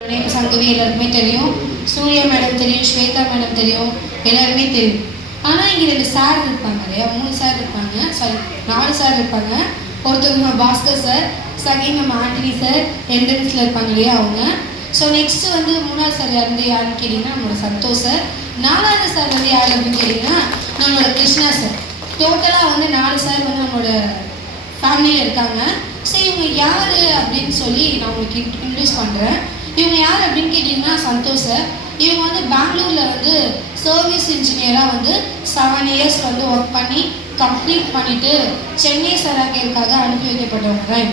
சங்கவி எல்லாருக்குமே தெரியும், சூர்யா மேடம் தெரியும், ஸ்வேதா மேடம் தெரியும், எல்லாருமே தெரியும். ஆனால் இங்கே 2 சார் இருப்பாங்க இல்லையா, 3 சார் இருப்பாங்க, சாரி 4 சார் இருப்பாங்க. ஒருத்தர் நம்ம பாஸ்கர் சார், செகண்ட் நம்ம ஆண்டனி சார், என்ட்ரன்ஸில் இருப்பாங்க இல்லையா அவங்க. ஸோ நெக்ஸ்ட்டு வந்து 3ஆவது சார் யாருன்னு கேட்டிங்கன்னா நம்மளோட சந்தோஷ் சார். 4ஆவது சார் வந்து யார் அப்படின்னு கேட்டிங்கன்னா நம்மளோட கிருஷ்ணா சார். டோட்டலாக வந்து 4 சார் வந்து நம்மளோட ஃபேமிலியில் இருக்காங்க. ஸோ இவங்க யார் அப்படின்னு சொல்லி நான் உங்களுக்கு இன்ட்ரடியூஸ் பண்ணுறேன். இவங்க யார் அப்படின்னு கேட்டிங்கன்னா சந்தோஷ் சார். இவங்க வந்து பெங்களூரில் வந்து சர்வீஸ் இன்ஜினியராக வந்து 7 இயர்ஸ் வந்து ஒர்க் பண்ணி கம்ப்ளீட் பண்ணிவிட்டு சென்னை சராக்கேருக்காக அனுப்பி வைக்கப்பட்டவங்க தான்.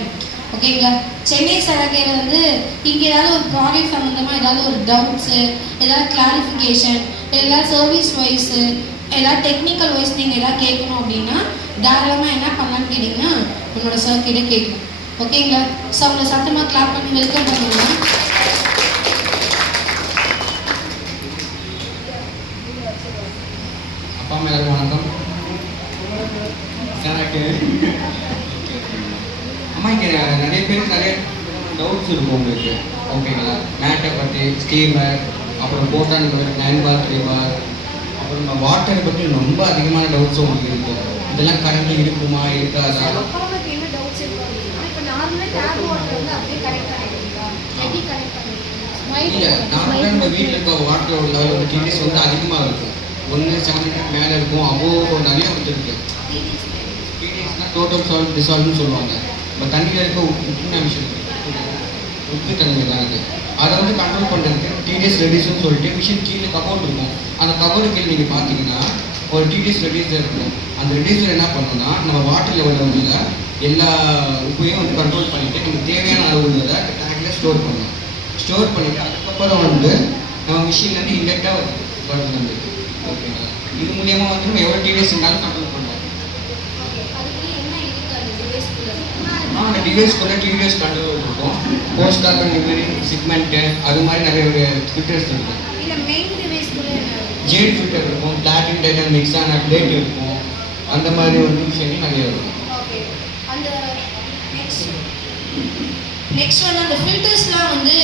ஓகேங்களா, சென்னை சராக்கேரில் வந்து இங்கே ஏதாவது ஒரு ப்ராடக்ட் சம்மந்தமாக ஏதாவது ஒரு டவுட்ஸு, ஏதாவது கிளாரிஃபிகேஷன், ஏதாவது சர்வீஸ் வைஸு, ஏதாவது டெக்னிக்கல் வைஸ் நீங்கள் எதாவது கேட்கணும் அப்படின்னா தாராளமாக என்ன பண்ணலான்னு கேட்டிங்கன்னா நம்மளோட சார் கிட்டே கேட்கணும். ஓகேங்களா, ஸோ அவங்கள சத்தமாக கிளாப் பண்ணி வெல்கம் பண்ணுங்க. அப்பா அம்மா எல்லாருக்கும் வணக்கம். அம்மா, இங்கே நிறைய பேருக்கு நிறைய டவுட்ஸ் இருக்கும் உங்களுக்கு. ஓகேங்களா, மேட்டை பற்றி, ஸ்டீமர், அப்புறம் போட்டான்கள், 9 பார் 3 பார், அப்புறம் நம்ம வாட்டரை பற்றி ரொம்ப அதிகமான டவுட்ஸ் உங்களுக்கு இருக்கும். இதெல்லாம் கரண்ட் இருக்குமா இருக்காதா? இல்லை, நார்மலாக நம்ம வீட்டில் இருக்க வாட்டரோட லெவல் டிடிஎஸ் வந்து அதிகமாக இருக்கும். 170 மேலே இருக்கும். அவ்வளோ நிறைய வந்துருக்கு. டிடிஎஸ்னால் டோட்டல் சால்ட் டிசால்வ்னு சொல்லுவாங்க. நம்ம தண்ணியில் இருக்க உப்பு அம்சம், உப்பு தண்ணி தான் அது. அதை வந்து கண்ட்ரோல் பண்ணுறதுக்கு டிடிஎஸ் ரெடியூஸ்னு சொல்லிட்டு மிஷின் கீழே கபோர்ட் இருக்கும். அந்த கபோர்டு கீழே நீங்கள் பார்த்தீங்கன்னா ஒரு டிடிஎஸ் ரெடியூஸர் இருக்கும். அந்த ரெடியூஸர் என்ன பண்ணணும்னா நம்ம வாட்டர் லெவலில் உள்ள எல்லா உப்பையும் வந்து கண்ட்ரோல் பண்ணிவிட்டு நமக்கு தேவையான அளவுல டேங்கில் ஸ்டோர் பண்ணணும். ஸ்டோர் பண்ணிவிட்டு அதுக்கப்புறம் வந்து நம்ம மிஷின்லேருந்து இன்டெக்டாக வருது நம்மளுக்கு. ஓகேங்களா, இது மூலியமாக வந்து நம்ம எவ்வளோ டிடிஎஸ் இருந்தாலும் கண்ட்ரோல் பண்ணுவோம். அந்த டிவைஸ்க்குள்ளே டிடிஎஸ் கண்ட்ரோல் இருக்கும். போஸ்ட் கார்பன் மெமரி, சிக்மெண்ட்டு, அது மாதிரி நிறைய ஃபில்டர்ஸ் இருக்கும். ஜேட் ஃபில்டர் இருக்கும், பிளாட்டினம் டைட்டன் மிக்ஸான பிளேட் இருக்கும். அந்த மாதிரி ஒரு விஷயம் நிறைய இருக்கும். நெக்ஸ்ட் வந்து அந்த ஃபில்டர்ஸ்லாம் வந்து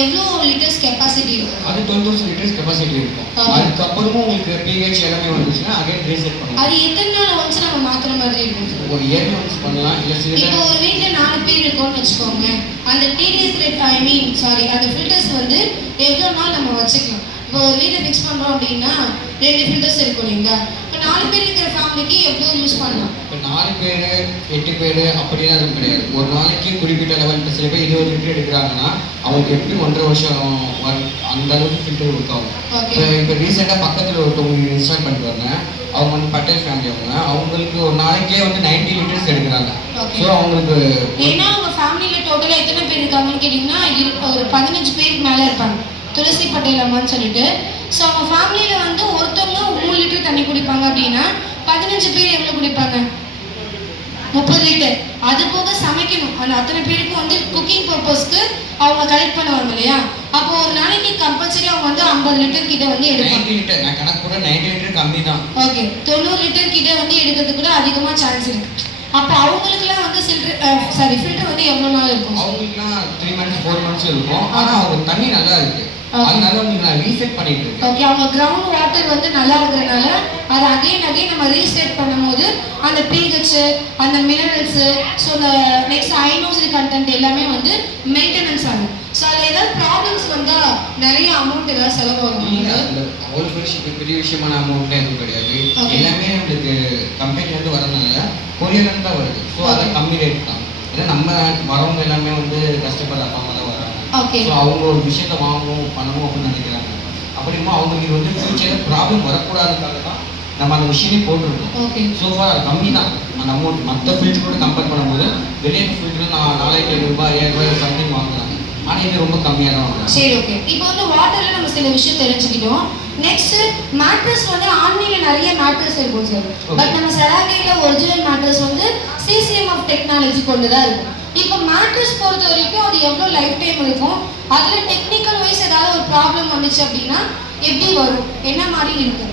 எவ்வளோ லிட்டர்ஸ் கெப்பாசிட்டி இருக்கும்? அது 12,000 லிட்டர்ஸ் கெப்பாசிட்டி இருக்கும். அதுக்கப்புறமும் உங்களுக்கு பிஹெச் எல்லாமே வந்துச்சுன்னா அகைன் ரீசெட் பண்ணலாம். அது எத்தனை நாள் ஒன்ஸ் நம்ம மாற்றுற மாதிரி இருக்கும்? ஒரு இயர்லி ஒன்ஸ் பண்ணலாம். இல்லை சில இப்போ ஒரு வீட்டில் 4 பேர் இருக்கோம்னு வச்சுக்கோங்க. அந்த டிடிஎஸ் அந்த ஃபில்டர்ஸ் வந்து எவ்வளோ நாள் நம்ம வச்சுக்கலாம்? இப்போ ஒரு வீட்டை ஃபிக்ஸ் பண்ணுறோம் அப்படின்னா 2 ஃபில்டர்ஸ் இருக்கும் இல்லைங்களா? இப்போ 4 பேர் இருக்கிற ஃபேமிலிக்கு எவ்வளோ யூஸ் பண்ணலாம்? இப்போ 4 பேர் 8 பேர் அப்படிலாம் எதுவும் கிடையாது. ஒரு நாளைக்கு குறிப்பிட்ட லெவல். இப்போ சில பேர் 20 லிட்டர் எடுக்கிறாங்கன்னா அவங்களுக்கு எப்படி 1.5 வருஷம் அந்த அளவுக்கு ஃபில்டர் ஒர்க் ஆகும். இப்போ ரீசெண்டாக பக்கத்தில் ஒருத்தவங்க இன்ஸ்டால் பண்ணிட்டு வரேன். அவங்க வந்து பட்டேல் ஃபேமிலி. அவங்களுக்கு ஒரு நாளைக்கே வந்து 90 லிட்டர்ஸ் எடுக்கிறாங்க. ஸோ அவங்களுக்கு ஏன்னா அவங்க ஃபேமிலியில் டோட்டலாக எத்தனை பேர் இருக்காங்கன்னு கேட்டிங்கன்னா ஒரு 15 பேருக்கு மேலே இருப்பாங்க. துளசி பட்டேல் அம்மான்னு சொல்லிட்டு. ஸோ அவங்க ஃபேமிலியில் வந்து ஒருத்தவங்க 3 லிட்டர் தண்ணி குடிப்பாங்க அப்படின்னா 15 பேர் எவ்வளோ குடிப்பாங்க? 30 லிட்டர். அது போக சமைக்கணும். அந்த அத்தனை பேருக்கும் வந்து குக்கிங் பர்பஸ்க்கு அவங்க கலெக்ட் பண்ணுவாங்க இல்லையா? அப்போ ஒரு நாளைக்கு கம்பல்சரி அவங்க வந்து 50 லிட்டர் கிட்ட வந்து எடுப்பாங்க. 90 லிட்டர் நான் கணக்கு கூட 90 லிட்டர் கம்மி தான். ஓகே, 90 லிட்டர் கிட்ட வந்து எடுக்கிறதுக்கு கூட அதிகமாக சான்ஸ் இருக்கு. அப்போ அவங்களுக்குலாம் வந்து ஃபில்டர் வந்து எவ்வளோ நாள் இருக்கும்? அவங்களுக்குலாம் 3 months 4 months இருக்கும். ஆனால் அவங்க தண்ணி நல்லா இருக்கு. அதனால வந்து நான் ரீசெட் பண்ணிட்டு இருக்கேன். ஓகே, அவங்க கிரவுண்ட் வாட்டர் வந்து நல்லா இருக்கிறதுனால அதை அகைன் நம்ம ரீசெட் பண்ணும்போது அந்த pH, அந்த மினரல்ஸ், ஸோ அந்த நெக்ஸ்ட் அயனோசிக் கண்டென்ட் எல்லாமே வந்து மெயின்டெனன்ஸ் ஆகும். ஸோ அதில் ஏதாவது ப்ராப்ளம்ஸ் வந்தால் நிறைய அமௌண்ட் ஏதாவது செலவாகும். அவ்வளோ பெரிய விஷயமான அமௌண்ட் எதுவும் கிடையாது. எல்லாமே நம்மளுக்கு கம்பெனிலேருந்து வரனால கொரியர்லேருந்து தான் வருது. ஸோ அதை கம்மி ரேட் தான். ஏன்னா நம்ம வரவங்க எல்லாமே வந்து கஷ்டப்படுற அப்பா அம்மா தான் வராங்க. ஸோ அவங்க ஒரு விஷயத்தை வாங்கணும் பண்ணணும் அப்படின்னு நினைக்கிறாங்க. அப்படிமா அவங்களுக்கு வந்து ஃபியூச்சரில் ப்ராப்ளம் வரக்கூடாதுக்காக தான் நம்ம அந்த மிஷினே போட்டுருக்கோம். ஸோ அது கம்மி தான் அந்த அமௌண்ட். மற்ற ஃபில்டரோட கம்பேர் பண்ணும்போது வெளியே ஃபில்டர் நான் 4500 ரூபாய் 5000 ரூபாய் சம்திங் வாங்குறாங்க. ஆனால் இது ரொம்ப கம்மியாக தான் வாங்குறாங்க. சரி, ஓகே. இப்போ வந்து வாட்டரில் நம்ம சில விஷயம் தெரிஞ்சுக்கிட்டோம். நெக்ஸ்ட் மேட்ரஸ் வந்து ஆன்லைனில் நிறைய மேட்ரஸ் இருக்கும் சார். பட் நம்ம செராகேயில் ஒரிஜினல் மேட்ரஸ் வந்து CCM ஆஃப் டெக்னாலஜி கொண்டு தான் இருக்கும். இப்போ மேட்ரஸ் பொறுத்த வரைக்கும் அது எவ்வளோ லைஃப் டைம் இருக்கும்? அதில் டெக்னிக்கல் வைஸ் ஏதாவது ஒரு ப்ராப்ளம் வந்துச்சு அப்படின்னா எப்படி வரும்? என்ன மாதிரி இருக்கும்?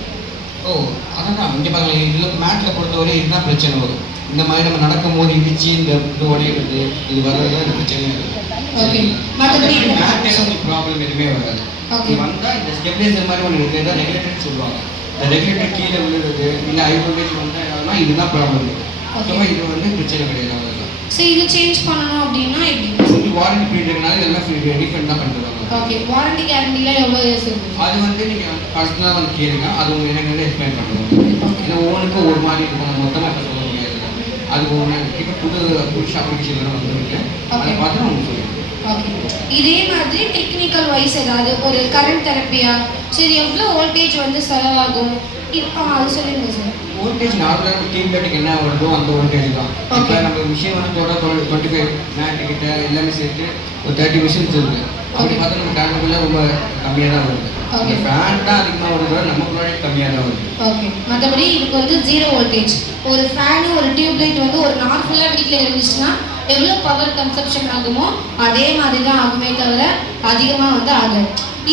அதான் இங்கே பாருங்க. இதில் மேட்டில் பொறுத்தவரை இதுதான் பிரச்சனை வரும். இந்த மாதிரி நம்ம நடக்கும்போது இடிச்சு இந்த இது உடையிறது, இது வர்றது தான் பிரச்சனையாக இருக்குது. ஓகே மற்றபடி பேக்ல உங்களுக்கு ப்ராப்ளம் எதுவுமே வராது. ஓகே இது வந்தால் இந்த ஸ்டெபிலைசர் மாதிரி ஒன்று இருக்குது, இதான் ரெகுலேட்டர்னு சொல்லுவாங்க. இந்த ரெகுலேட்டர் கீழே விழுறது இல்லை ஹை வோல்டேஜ் வந்தால் இதுதான் ப்ராப்ளம் இருக்குது. ஸோ இது வந்து பிரச்சனை கிடையாது. அவ்வளோதான். ஸோ இது சேஞ்ச் பண்ணணும் அப்படின்னா எப்படி? இது வாரண்டி பீரியட் இருக்கனால இதெல்லாம் ரீஃபண்ட் தான் பண்ணிடுவாங்க. ஓகே வாரண்டி கேரண்டிலாம் எவ்வளோ இயர்ஸ் இருக்குது? அது வந்து நீங்கள் பர்சனலாக வந்து கேளுங்க, அது உங்கள் எனக்கு வந்து எக்ஸ்பிளைன் பண்ணுவோம். ஏன்னா ஒவ்வொன்றுக்கு ஒரு மாதிரி இருக்கும், மொத்தமாக இப்போ சொல்ல முடியாது. அதுக்கு ஒன்று இப்போ புதுசு அப்ளிகேஷன் வந்துருக்கு, அதை பார்த்து உங்களுக்கு சொல்லுங்கள். ஓகே இதே மாதிரி டெக்னிக்கல் வைஸ் ஏதாவது ஒரு கரண்ட் தெரப்பியா, சரி எவ்வளோ வோல்டேஜ் வந்து செலவாகும் அது சொல்லுங்க சார். வோல்டேஜ் நார்மலாக டியூப் லைட்டுக்கு என்ன வருதோ அந்த வோல்டேஜ் தான். இப்போ நம்ம விஷயம் வந்து 25 மேட் கிட்ட எல்லாமே சேர்த்து ஒரு 30 மிஷின்ஸ் இருக்குது. அப்படி பார்த்தா நம்ம கரண்ட்டுக்குள்ளே ரொம்ப கம்மியாக தான் வருது. அந்த ஃபேன் தான் அதிகமாக வருது, நம்ம ப்ராடக்ட் கம்மியாக தான் வருது. ஓகே மற்றபடி இதுக்கு வந்து 0 வோல்டேஜ். ஒரு ஃபேனு ஒரு டியூப் லைட் வந்து ஒரு நாள் ஃபுல்லாக வீட்டில் இருந்துச்சுன்னா எவ்வளோ பவர் கன்சப்ஷன் ஆகுமோ அதே மாதிரி தான் ஆகுமே தவிர அதிகமாக வந்து ஆகாது.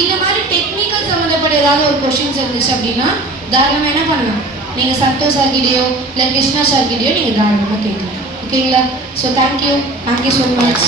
இந்த மாதிரி டெக்னிக்கல் சம்மந்தப்பட்ட ஏதாவது ஒரு கொஷின்ஸ் இருந்துச்சு அப்படின்னா தாராளமாக என்ன பண்ணலாம், நீங்கள் சந்தோஷ் சார்கிட்டையோ இல்லை கிருஷ்ணா சார்கிட்டையோ நீங்கள் தாராளமாக கேட்கலாம். ஓகேங்களா? So thank you so much.